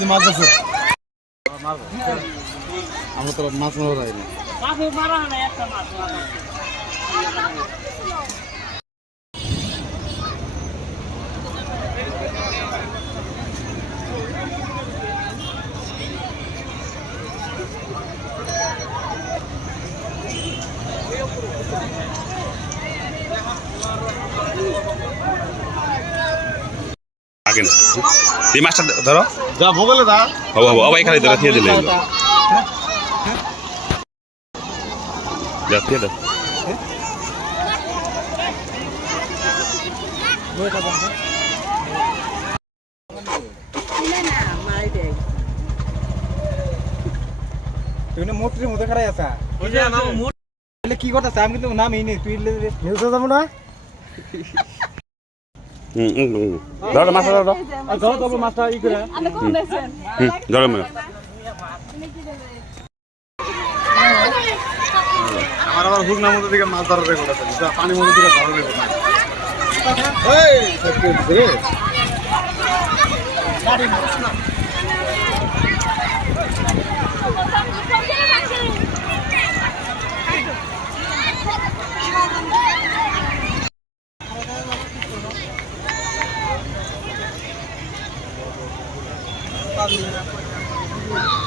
মাছ আছে আমরা তো মাছ মারা যায়নি এই মাছটা ধরো যা ভোগলে দা হবো হবো আবার এখানে ধরে দিয়ে দিলে যা দিয়ে দাও তুই মোটরের মধ্যে খারাই আছা কি করতেছে আমি কিন্তু নাম এই নেই তুই যাবো না ধরো মাছটা ধরো ধরো মাছটা ই করে ধরো আমার আবার হুগনার মধ্যে দিকে মাছ ধরার রেকর্ড আছে পানির মধ্যে দিকে ধরার রেকর্ড নাই Pablo.